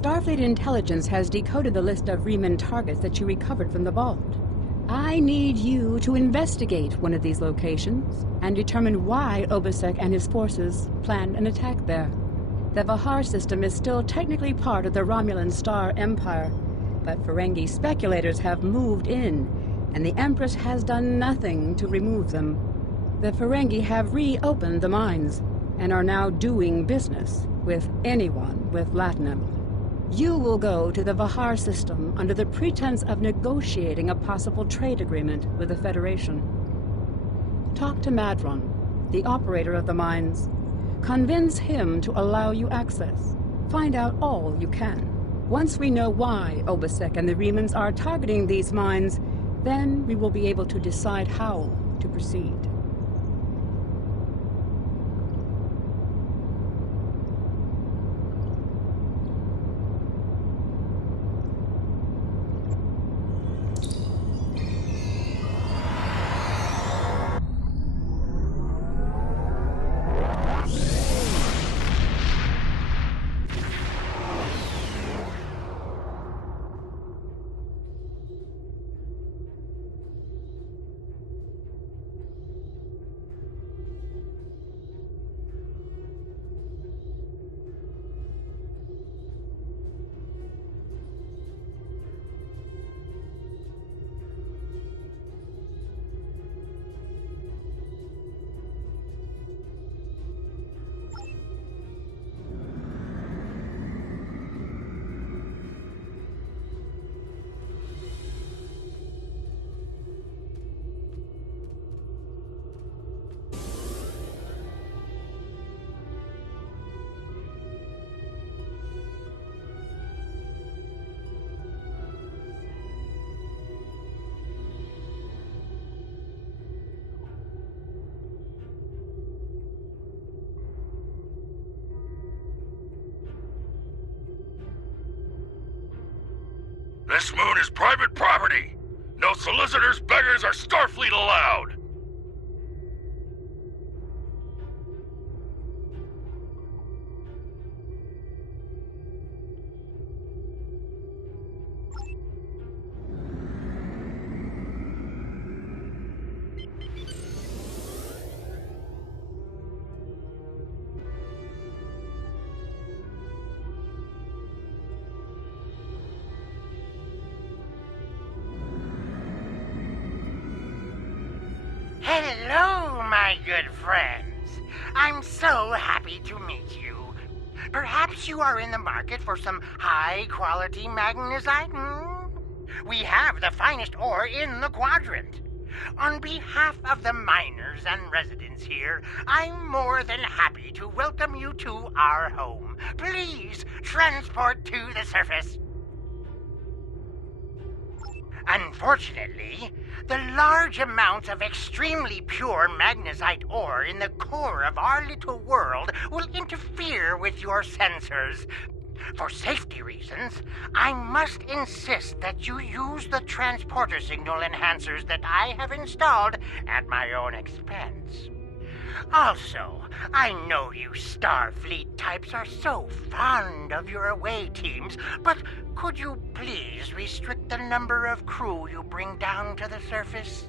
Starfleet intelligence has decoded the list of Riemann targets that you recovered from the vault. I need you to investigate one of these locations and determine why Obasek and his forces planned an attack there. The Vahar system is still technically part of the Romulan Star Empire, but Ferengi speculators have moved in, and the Empress has done nothing to remove them. The Ferengi have reopened the mines and are now doing business with anyone with Latinum. You will go to the Vahar system under the pretense of negotiating a possible trade agreement with the Federation. Talk to Madron, the operator of the mines. Convince him to allow you access. Find out all you can. Once we know why Obasek and the Riemanns are targeting these mines, then we will be able to decide how to proceed. This moon is private property! No solicitors, beggars, or Starfleet allowed! Hello, my good friends. I'm so happy to meet you. Perhaps you are in the market for some high-quality magnesite? We have the finest ore in the quadrant. On behalf of the miners and residents here, I'm more than happy to welcome you to our home. Please transport to the surface. Unfortunately, the large amounts of extremely pure magnesite ore in the core of our little world will interfere with your sensors. For safety reasons, I must insist that you use the transporter signal enhancers that I have installed at my own expense. Also, I know you Starfleet types are so fond of your away teams, but could you please restrict the number of crew you bring down to the surface?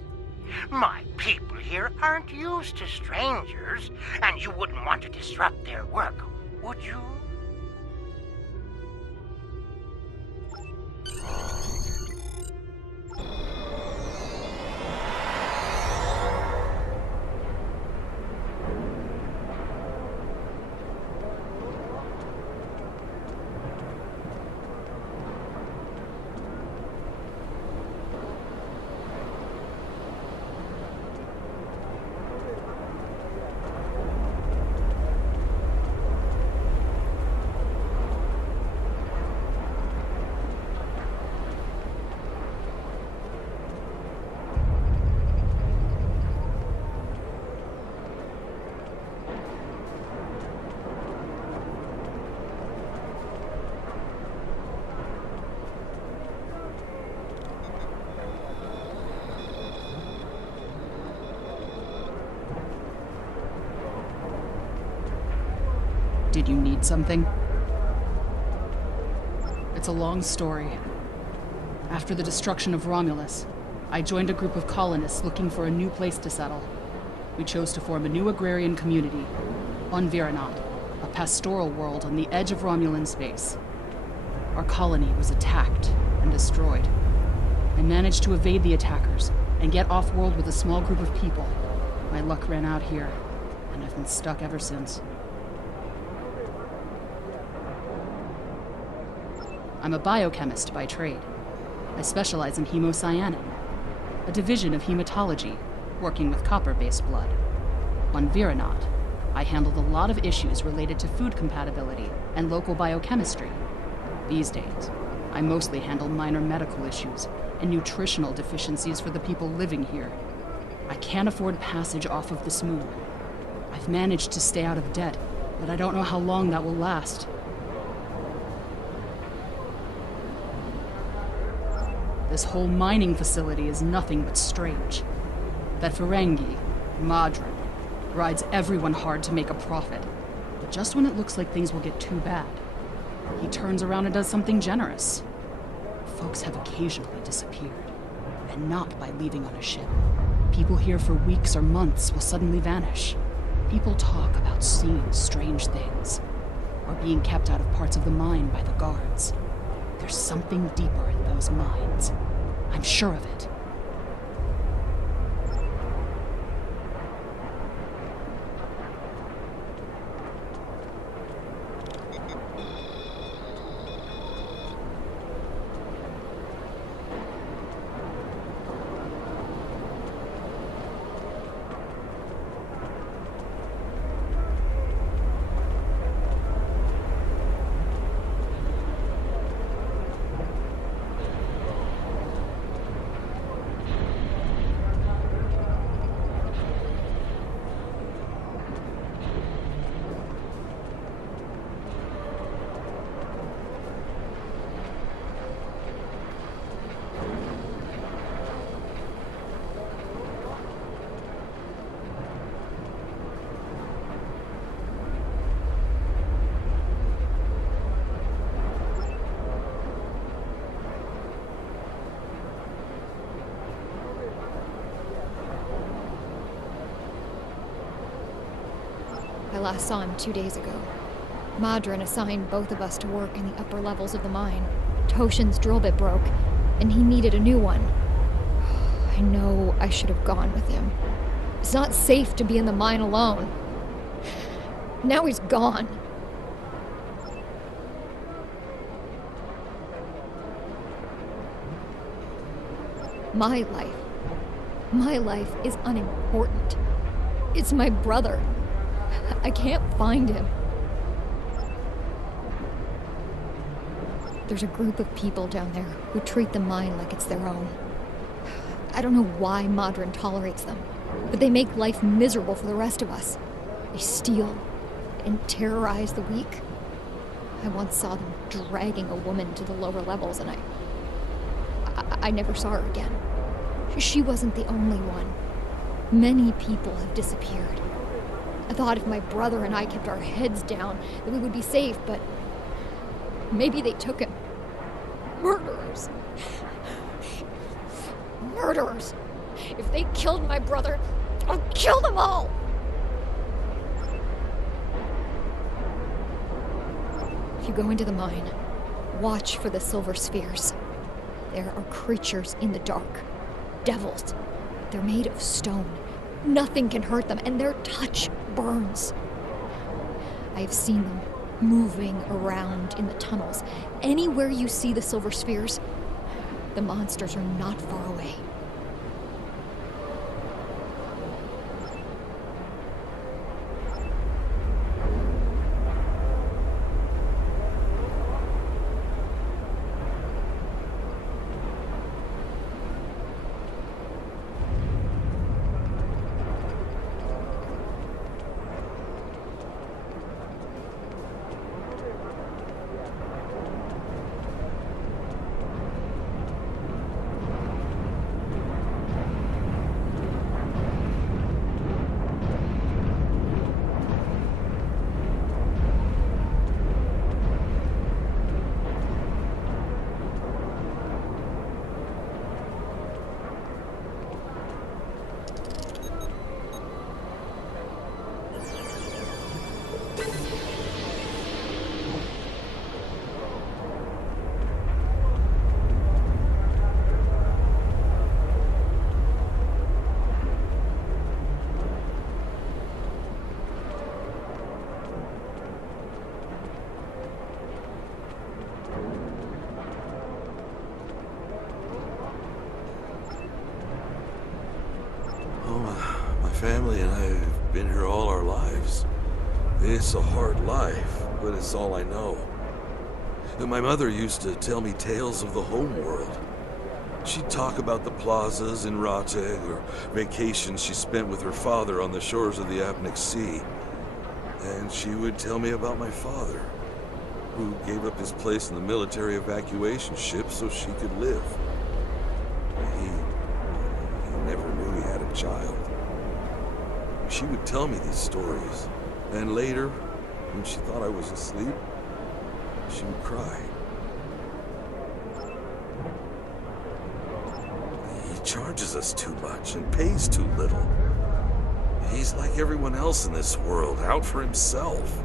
My people here aren't used to strangers, and you wouldn't want to disrupt their work, would you? Did you need something? It's a long story. After the destruction of Romulus, I joined a group of colonists looking for a new place to settle. We chose to form a new agrarian community on Viranot, a pastoral world on the edge of Romulan space. Our colony was attacked and destroyed. I managed to evade the attackers and get off-world with a small group of people. My luck ran out here, and I've been stuck ever since. I'm a biochemist by trade. I specialize in hemocyanin, a division of hematology, working with copper-based blood. On Viranot, I handled a lot of issues related to food compatibility and local biochemistry. These days, I mostly handle minor medical issues and nutritional deficiencies for the people living here. I can't afford passage off of this moon. I've managed to stay out of debt, but I don't know how long that will last. This whole mining facility is nothing but strange. That Ferengi, Madron, rides everyone hard to make a profit. But just when it looks like things will get too bad, he turns around and does something generous. Folks have occasionally disappeared, and not by leaving on a ship. People here for weeks or months will suddenly vanish. People talk about seeing strange things, or being kept out of parts of the mine by the guards. There's something deeper in those mines. I'm sure of it. I last saw him 2 days ago. Madron assigned both of us to work in the upper levels of the mine. Toshin's drill bit broke, and he needed a new one. I know I should have gone with him. It's not safe to be in the mine alone. Now he's gone. My life is unimportant. It's my brother. I can't find him. There's a group of people down there who treat the mine like it's their own. I don't know why Madron tolerates them, but they make life miserable for the rest of us. They steal and terrorize the weak. I once saw them dragging a woman to the lower levels, and I never saw her again. She wasn't the only one. Many people have disappeared. I thought if my brother and I kept our heads down, that we would be safe, but maybe they took him. Murderers. Murderers. If they killed my brother, I'll kill them all. If you go into the mine, watch for the silver spheres. There are creatures in the dark. Devils. They're made of stone. Nothing can hurt them, and their touch burns. I have seen them moving around in the tunnels. Anywhere you see the silver spheres, the monsters are not far away. family and I have been here all our lives. It's a hard life, but it's all I know. And my mother used to tell me tales of the home world. She'd talk about the plazas in Rateg or vacations she spent with her father on the shores of the Apnic Sea. And she would tell me about my father, who gave up his place in the military evacuation ship so she could live. He never knew he had a child. She would tell me these stories, and later, when she thought I was asleep, she would cry. He charges us too much and pays too little. He's like everyone else in this world, out for himself.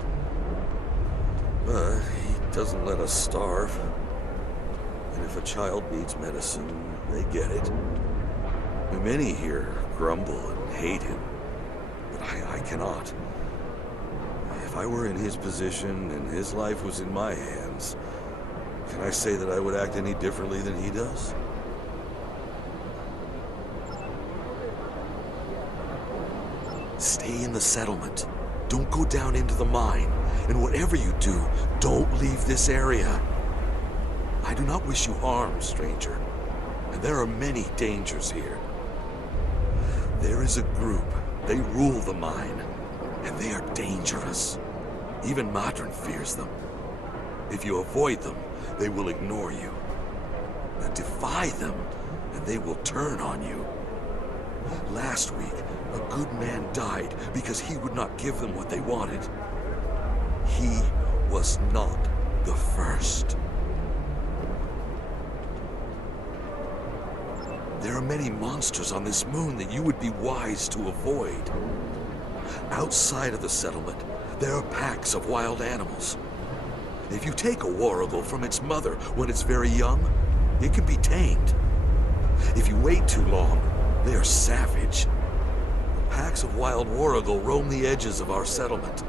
But he doesn't let us starve. And if a child needs medicine, they get it. Many here grumble and hate him, but I cannot. If I were in his position and his life was in my hands, can I say that I would act any differently than he does? Stay in the settlement. Don't go down into the mine. And whatever you do, don't leave this area. I do not wish you harm, stranger. And there are many dangers here. There is a group. They rule the mine. And they are dangerous. Even Madron fears them. If you avoid them, they will ignore you. Now defy them, and they will turn on you. Last week, a good man died because he would not give them what they wanted. He was not the first. There are many monsters on this moon that you would be wise to avoid. Outside of the settlement, there are packs of wild animals. If you take a warrigal from its mother when it's very young, it can be tamed. If you wait too long, they are savage. Packs of wild warrigal roam the edges of our settlement.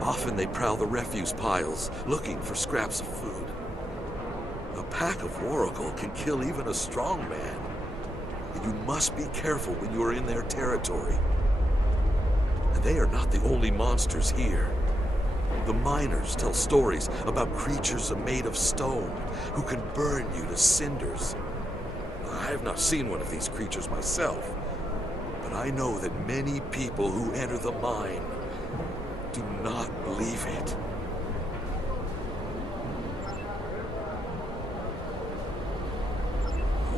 Often they prowl the refuse piles, looking for scraps of food. A pack of warrigal can kill even a strong man. And you must be careful when you are in their territory. And they are not the only monsters here. The miners tell stories about creatures made of stone who can burn you to cinders. I have not seen one of these creatures myself, but I know that many people who enter the mine do not leave it.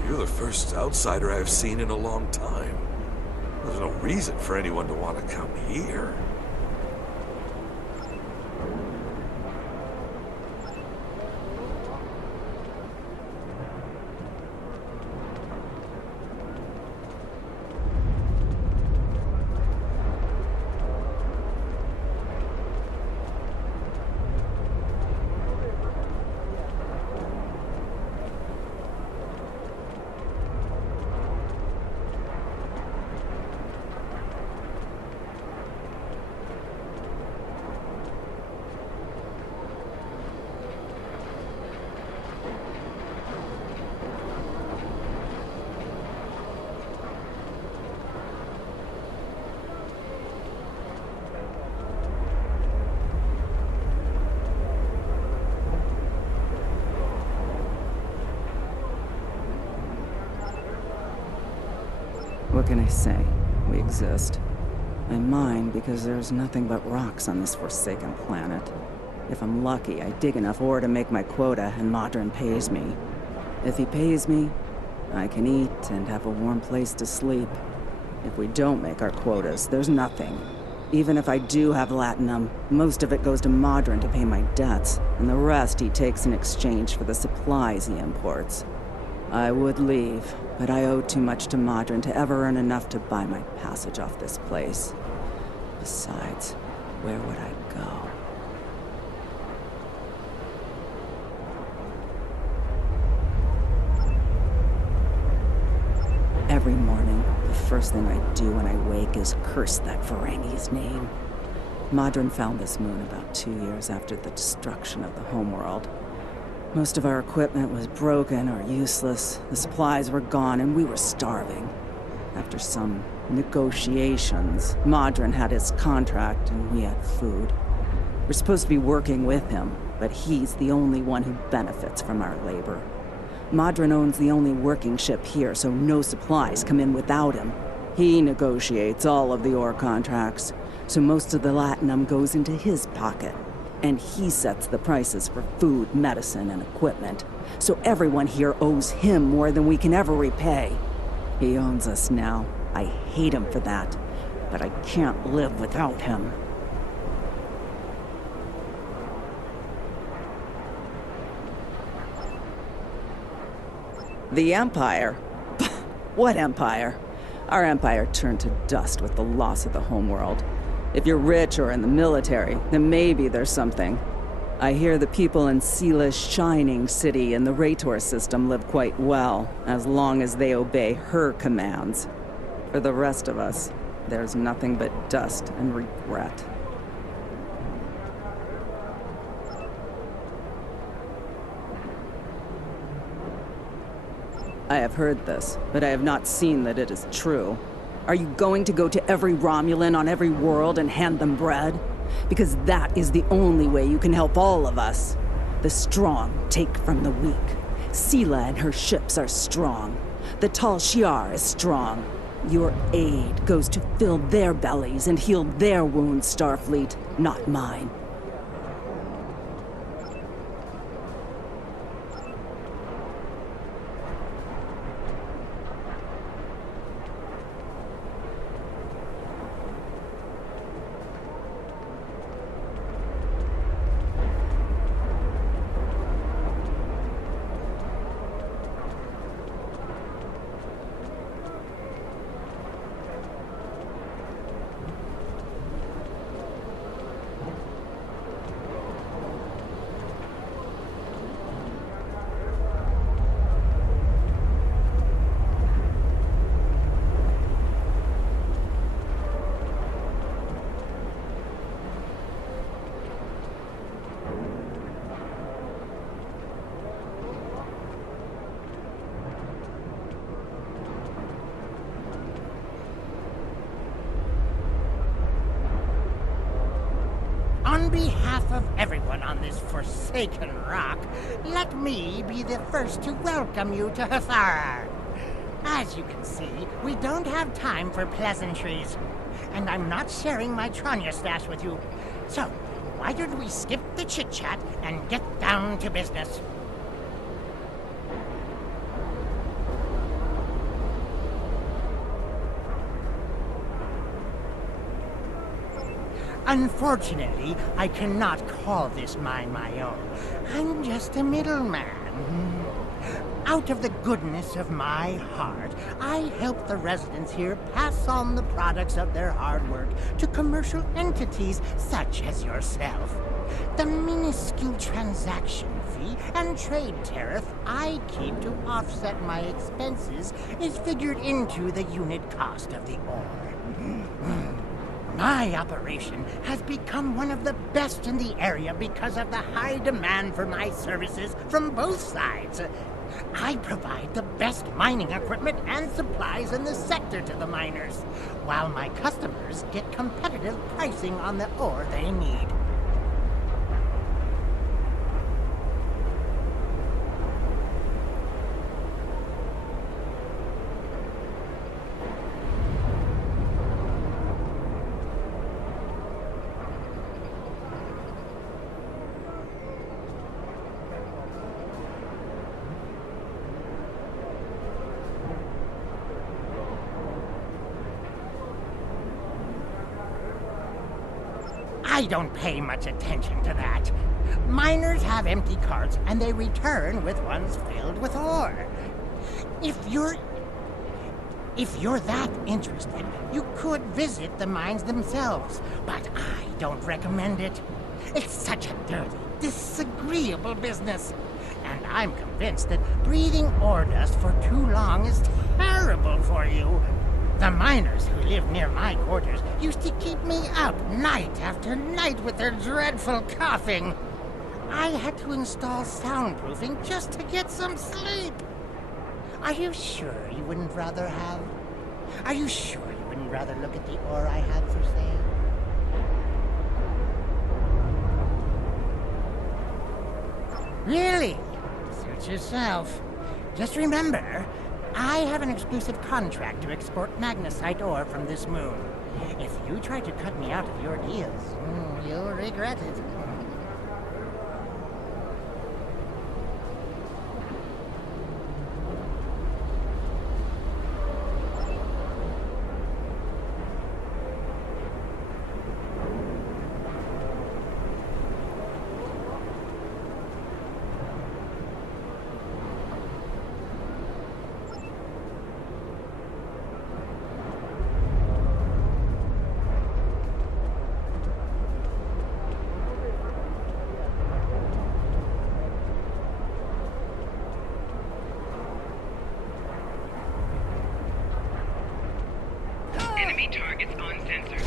You're the first outsider I've seen in a long time. There's no reason for anyone to want to come here. What can I say? We exist. I mine because there's nothing but rocks on this forsaken planet. If I'm lucky, I dig enough ore to make my quota, and Madron pays me. If he pays me, I can eat and have a warm place to sleep. If we don't make our quotas, there's nothing. Even if I do have latinum, most of it goes to Madron to pay my debts, and the rest he takes in exchange for the supplies he imports. I would leave, but I owe too much to Madron to ever earn enough to buy my passage off this place. Besides, where would I go? Every morning, the first thing I do when I wake is curse that Ferengi's name. Madron found this moon about 2 years after the destruction of the homeworld. Most of our equipment was broken or useless, the supplies were gone, and we were starving. After some negotiations, Modron had his contract and we had food. We're supposed to be working with him, but he's the only one who benefits from our labor. Modron owns the only working ship here, so no supplies come in without him. He negotiates all of the ore contracts, so most of the latinum goes into his pocket. And he sets the prices for food, medicine, and equipment. So everyone here owes him more than we can ever repay. He owns us now. I hate him for that, but I can't live without him. The Empire? What Empire? Our Empire turned to dust with the loss of the homeworld. If you're rich or in the military, then maybe there's something. I hear the people in Sila's shining city and the Rator system live quite well, as long as they obey her commands. For the rest of us, there's nothing but dust and regret. I have heard this, but I have not seen that it is true. Are you going to go to every Romulan on every world and hand them bread? Because that is the only way you can help all of us. The strong take from the weak. Sila and her ships are strong. The Tal Shiar is strong. Your aid goes to fill their bellies and heal their wounds, Starfleet, not mine. On behalf of everyone on this forsaken rock, let me be the first to welcome you to Hathara. As you can see, we don't have time for pleasantries. And I'm not sharing my Tranya stash with you. So, why don't we skip the chit-chat and get down to business? Unfortunately, I cannot call this mine my own. I'm just a middleman. Out of the goodness of my heart, I help the residents here pass on the products of their hard work to commercial entities such as yourself. The minuscule transaction fee and trade tariff I keep to offset my expenses is figured into the unit cost of the ore. My operation has become one of the best in the area because of the high demand for my services from both sides. I provide the best mining equipment and supplies in the sector to the miners, while my customers get competitive pricing on the ore they need. I don't pay much attention to that. Miners have empty carts, and they return with ones filled with ore. If you're that interested, you could visit the mines themselves, but I don't recommend it. It's such a dirty, disagreeable business, and I'm convinced that breathing ore dust for too long is terrible for you. The miners who live near my quarters used to keep me up night after night with their dreadful coughing. I had to install soundproofing just to get some sleep. Are you sure you wouldn't rather have Are you sure you wouldn't rather look at the ore I had for sale? Really? Suit yourself. Just remember, I have an exclusive contract to export magnesite ore from this moon. If you try to cut me out of your deals, you'll regret it. Enemy targets on sensor.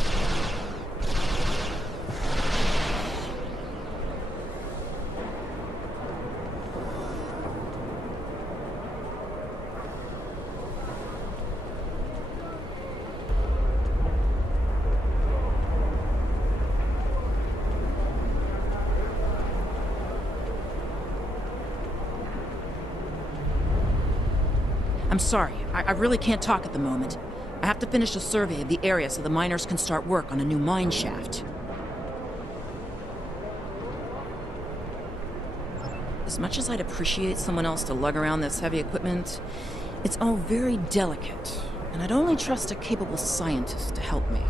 I'm sorry, I really can't talk at the moment. I have to finish a survey of the area so the miners can start work on a new mine shaft. As much as I'd appreciate someone else to lug around this heavy equipment, it's all very delicate, and I'd only trust a capable scientist to help me.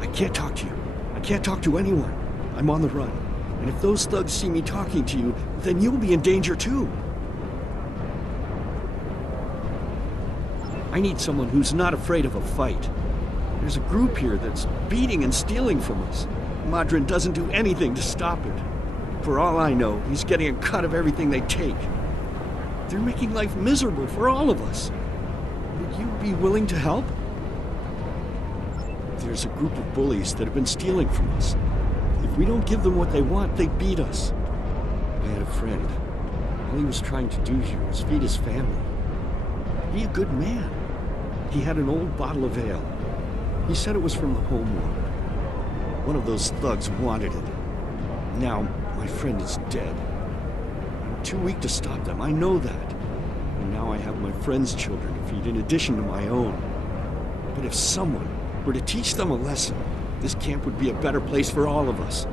I can't talk to you. I can't talk to anyone. I'm on the run. And if those thugs see me talking to you, then you'll be in danger too. I need someone who's not afraid of a fight. There's a group here that's beating and stealing from us. Madrin doesn't do anything to stop it. For all I know, he's getting a cut of everything they take. They're making life miserable for all of us. Would you be willing to help? There's a group of bullies that have been stealing from us. If we don't give them what they want, they beat us. I had a friend. All he was trying to do here was feed his family. Be a good man. He had an old bottle of ale. He said it was from the home war. One of those thugs wanted it. Now, my friend is dead. I'm too weak to stop them, I know that. And now I have my friend's children to feed in addition to my own. But if someone were to teach them a lesson, this camp would be a better place for all of us.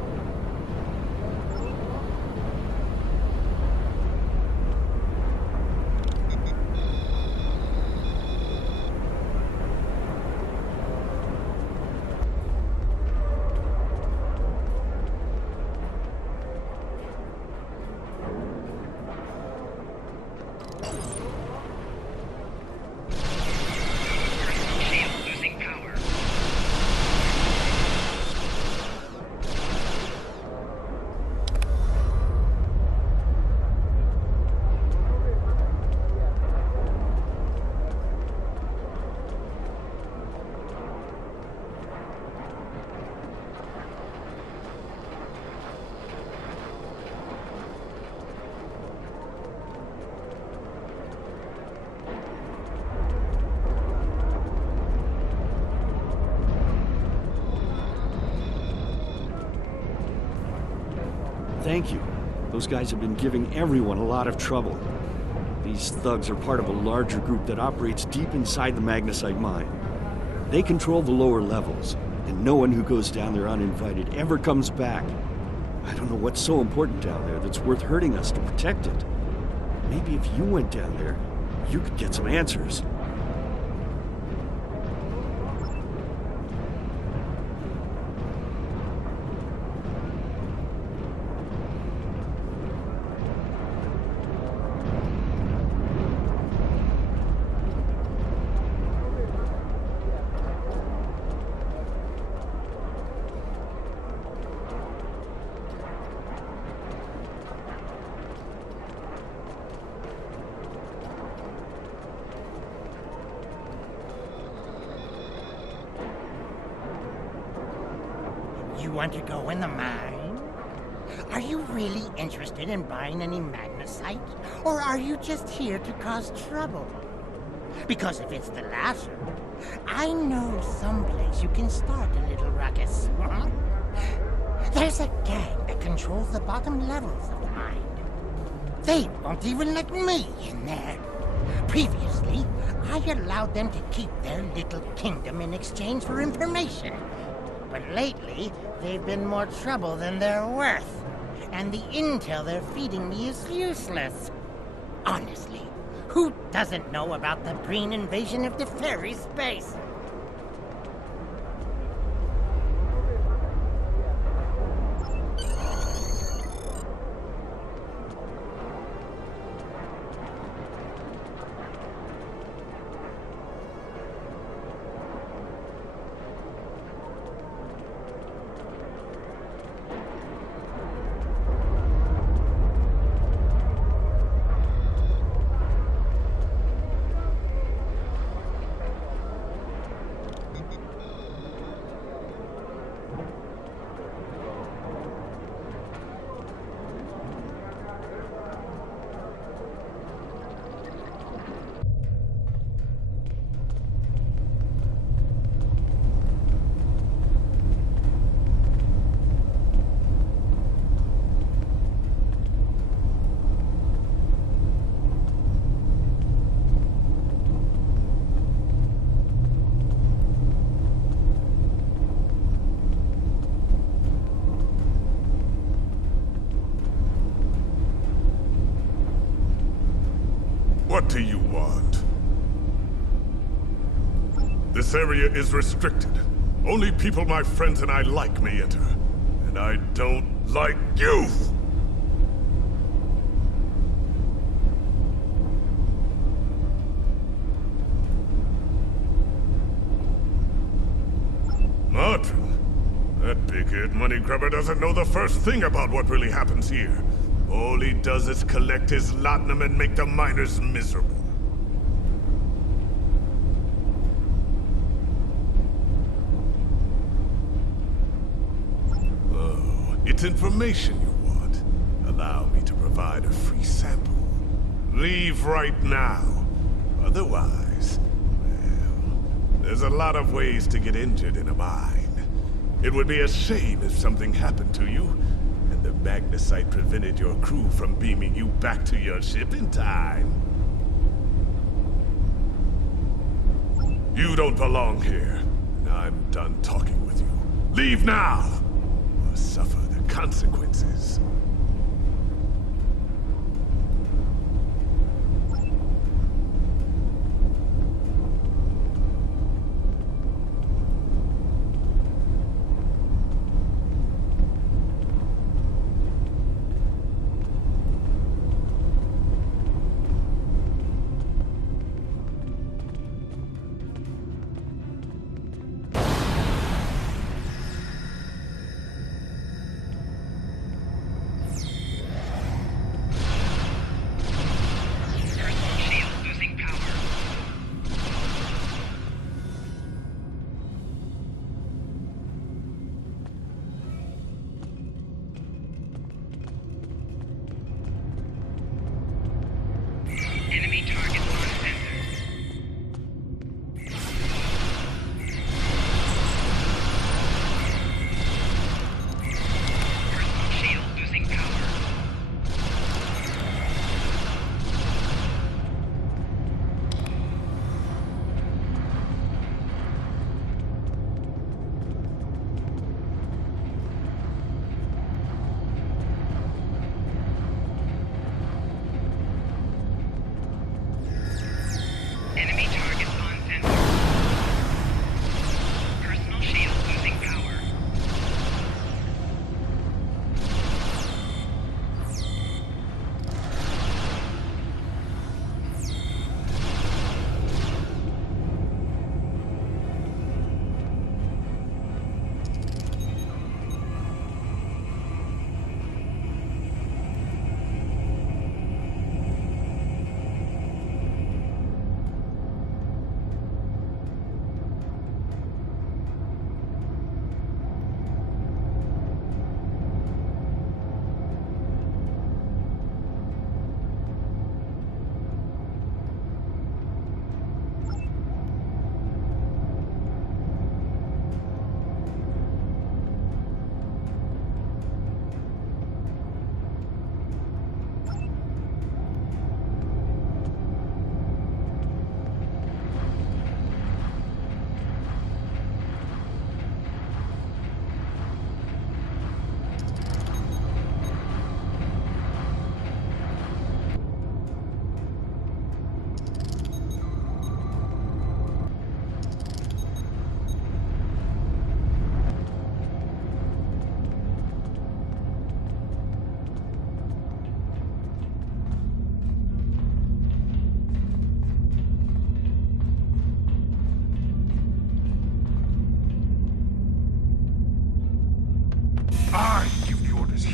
Thank you. Those guys have been giving everyone a lot of trouble. These thugs are part of a larger group that operates deep inside the magnesite mine. They control the lower levels, and no one who goes down there uninvited ever comes back. I don't know what's so important down there that's worth hurting us to protect it. Maybe if you went down there, you could get some answers. you want to go in the mine? Are you really interested in buying any magnesite? Or are you just here to cause trouble? Because if it's the latter, I know someplace you can start a little ruckus. There's a gang that controls the bottom levels of the mine. They won't even let me in there. Previously, I allowed them to keep their little kingdom in exchange for information. But lately, they've been more trouble than they're worth. And the intel they're feeding me is useless. Honestly, who doesn't know about the green invasion of the fairy space? What do you want? This area is restricted. Only people my friends and I like may enter. And I don't like you! Martin? That big-haired money grabber doesn't know the first thing about what really happens here. All he does is collect his laudanum and make the miners miserable. Oh, it's information you want. Allow me to provide a free sample. Leave right now. Otherwise, well, there's a lot of ways to get injured in a mine. It would be a shame if something happened to you, and the magnesite prevented your crew from beaming you back to your ship in time. You don't belong here, and I'm done talking with you. Leave now, or suffer the consequences.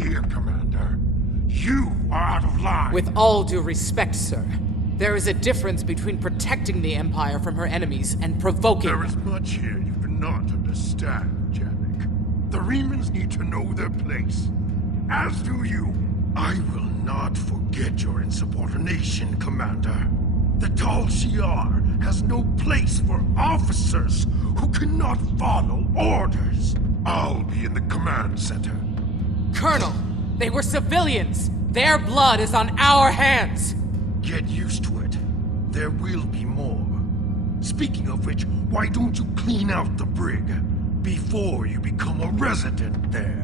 here, Commander. You are out of line. With all due respect, sir, there is a difference between protecting the Empire from her enemies and provoking There them. is much here you do not understand, Janik. The Remans need to know their place. As do you. I will not forget your insubordination, Commander. The Tal Shiar has no place for officers who cannot follow orders. I'll be in the command center. Colonel, they were civilians. Their blood is on our hands. Get used to it. There will be more. Speaking of which, why don't you clean out the brig before you become a resident there?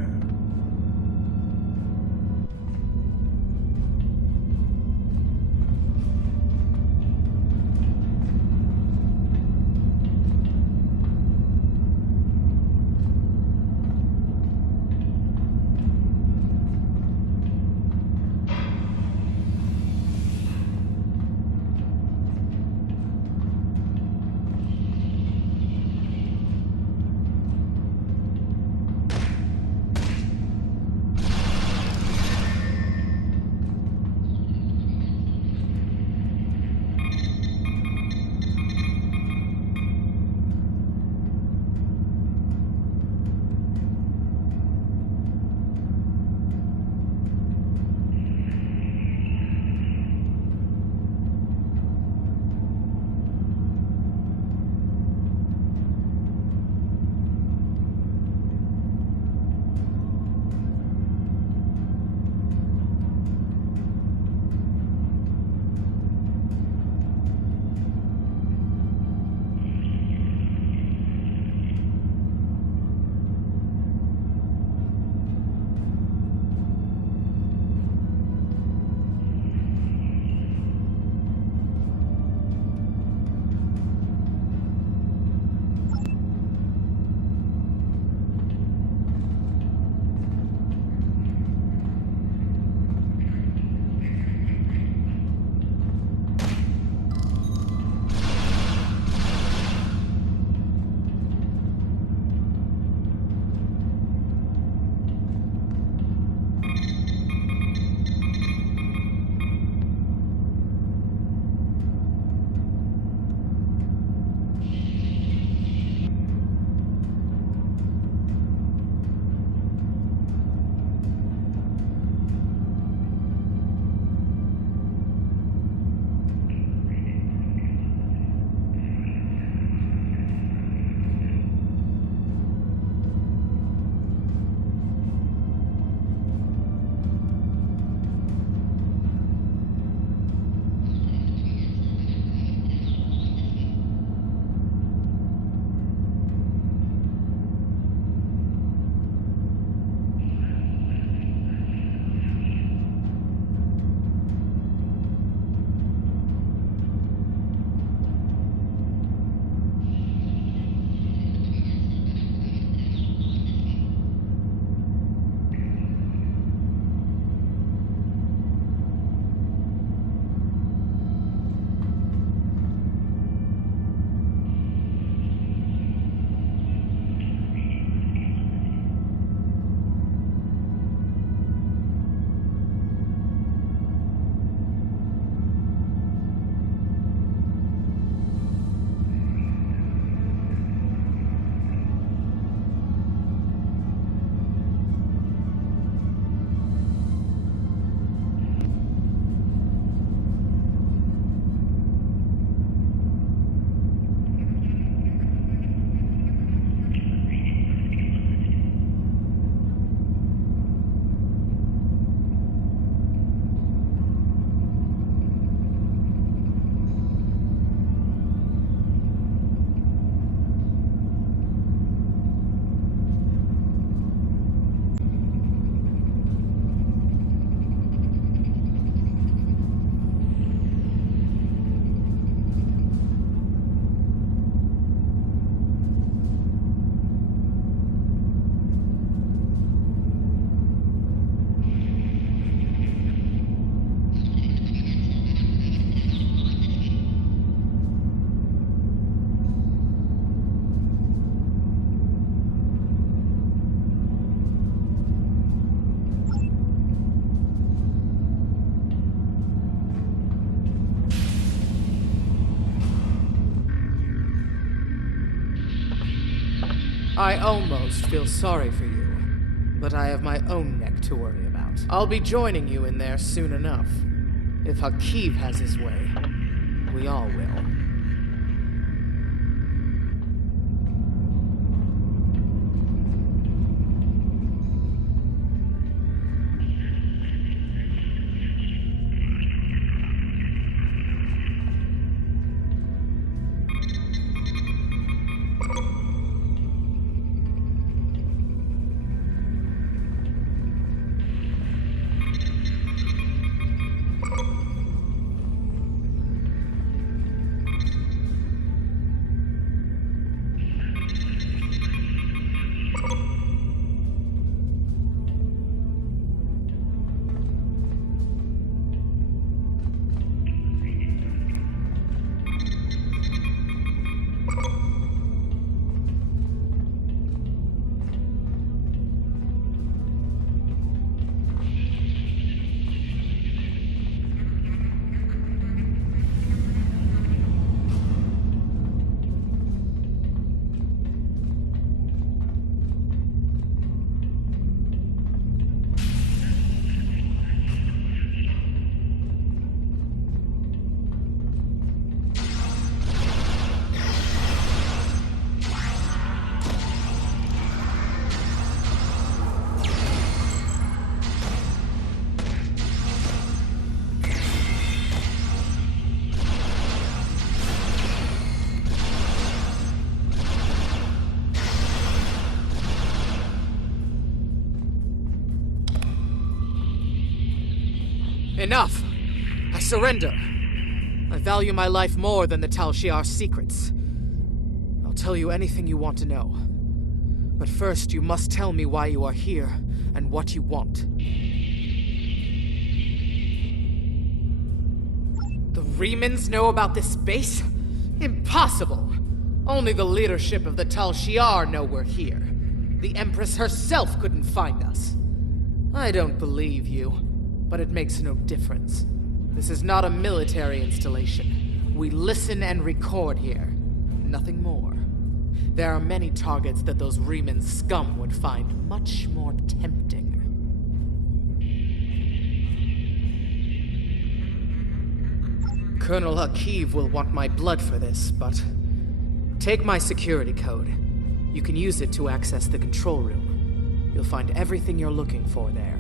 I almost feel sorry for you, but I have my own neck to worry about. I'll be joining you in there soon enough. If Hakiv has his way, we all will. Enough! I surrender. I value my life more than the Tal Shiar's secrets. I'll tell you anything you want to know. But first, you must tell me why you are here and what you want. The Remans know about this base? Impossible! Only the leadership of the Tal Shiar know we're here. The Empress herself couldn't find us. I don't believe you, but it makes no difference. This is not a military installation. We listen and record here. Nothing more. There are many targets that those Reman scum would find much more tempting. Colonel Hakiv will want my blood for this, but take my security code. You can use it to access the control room. You'll find everything you're looking for there.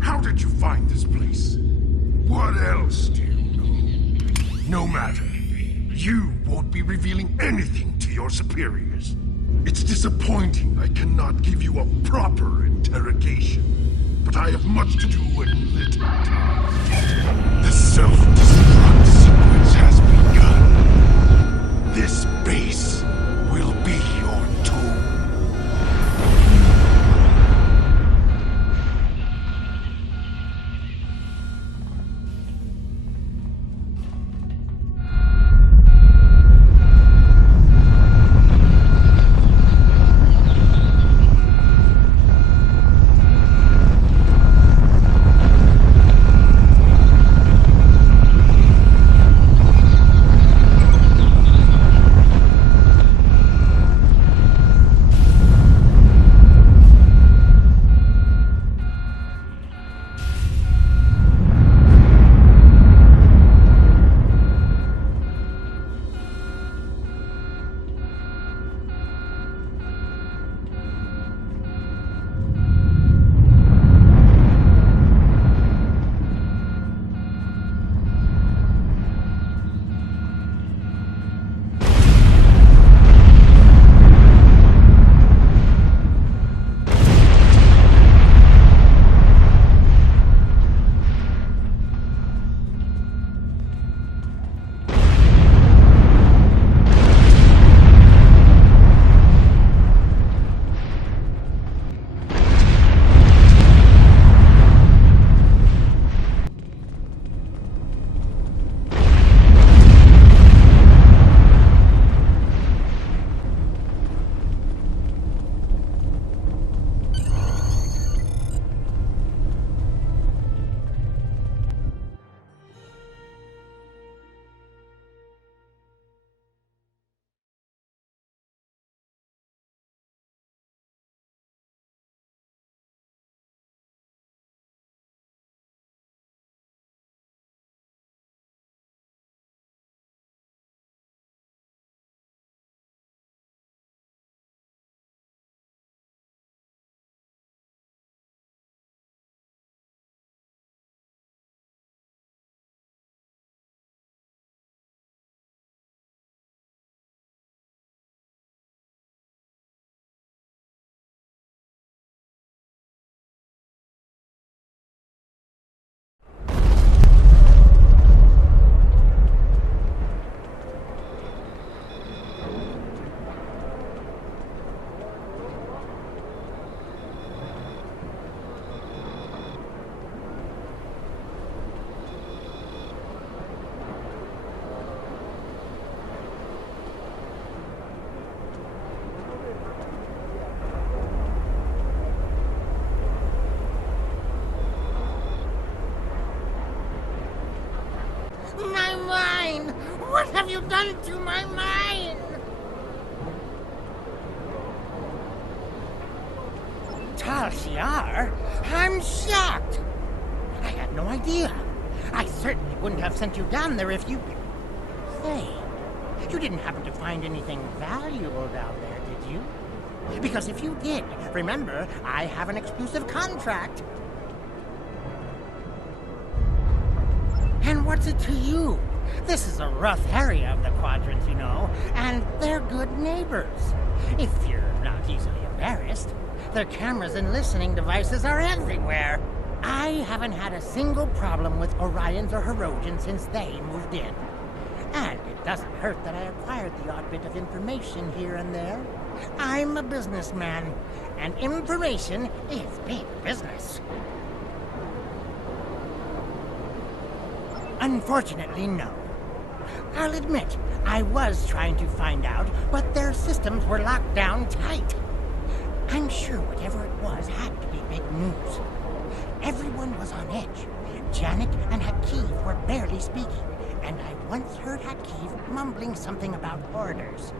How did you find this place? What else do you know? No matter. You won't be revealing anything to your superiors. It's disappointing I cannot give you a proper interrogation, but I have much to do and little time. The self-destruct sequence has begun. This base will be your tomb. have you done to my mind? Tal Shiar? I'm shocked. I had no idea. I certainly wouldn't have sent you down there if you... Say, you didn't happen to find anything valuable down there, did you? Because if you did, remember, I have an exclusive contract. And what's it to you? This is a rough area of the Quadrant, you know, and they're good neighbors. If you're not easily embarrassed, their cameras and listening devices are everywhere. I haven't had a single problem with Orions or Herodians since they moved in. And it doesn't hurt that I acquired the odd bit of information here and there. I'm a businessman, and information is big business. Unfortunately, no. I'll admit, I was trying to find out, but their systems were locked down tight. I'm sure whatever it was had to be big news. Everyone was on edge. Janek and Hakeev were barely speaking, and I once heard Hakeev mumbling something about orders.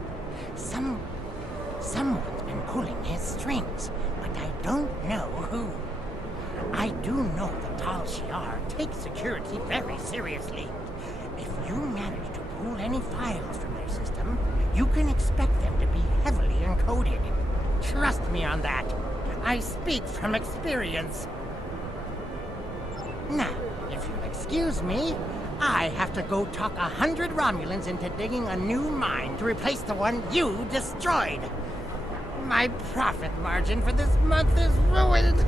Someone's been pulling his strings, but I don't know who. I do know that Tal Shiar takes security very seriously. If you manage to pull any files from their system, you can expect them to be heavily encoded. Trust me on that. I speak from experience. Now, if you'll excuse me, I have to go talk 100 Romulans into digging a new mine to replace the one you destroyed. My profit margin for this month is ruined.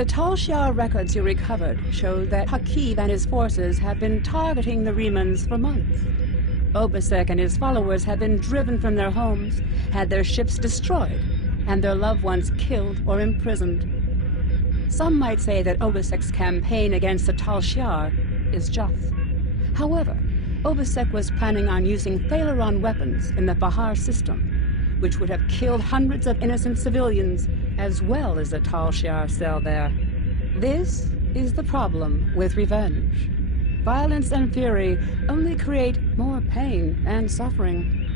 The Tal Shiar records you recovered show that Hakib and his forces have been targeting the Remans for months. Obasek and his followers have been driven from their homes, had their ships destroyed, and their loved ones killed or imprisoned. Some might say that Obasek's campaign against the Tal Shiar is just. However, Obasek was planning on using Thalaron weapons in the Bahar system, which would have killed hundreds of innocent civilians, as well as the Tal Shiar cell there. This is the problem with revenge. Violence and fury only create more pain and suffering.